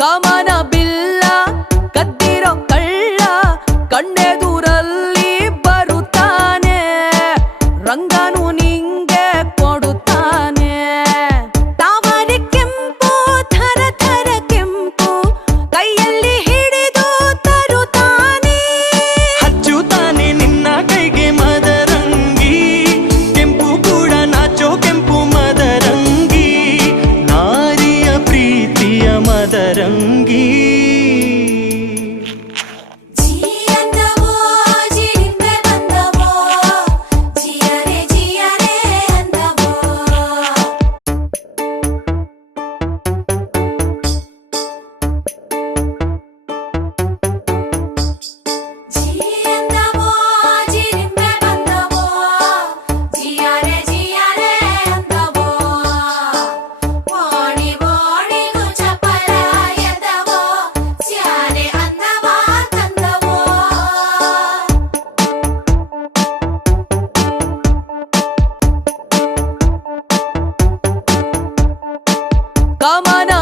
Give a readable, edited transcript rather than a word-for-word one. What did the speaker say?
ಕಾಮನ ಬಿಲ್ಲ ಕದ್ದಿರೋ ಕಳ್ಳ ಕಣ್ಣೆದುರಲ್ಲಿ ಬರುತ್ತಾನೆ, ರಂಗನು ನಿಂಗೆ ಕೊಡುತ್ತಾನೆ. ತಾವರೆ ಕೆಂಪು ಥರ ಥರ ಕೆಂಪು ಕೈಯಲ್ಲಿ ಹಿಡಿದು ತರುತ್ತಾನೆ. ಹಚ್ಚುತ್ತಾನೆ ನಿನ್ನ ಕೈಗೆ ಮದರಂಗಿ, ಕೆಂಪು ಕೂಡ ನಾಚೋ ಕೆಂಪು ಮದರಂಗಿ, ನಾರಿಯ ಪ್ರೀತಿಯ ಮದರಂಗಿ. ಕಾಮನ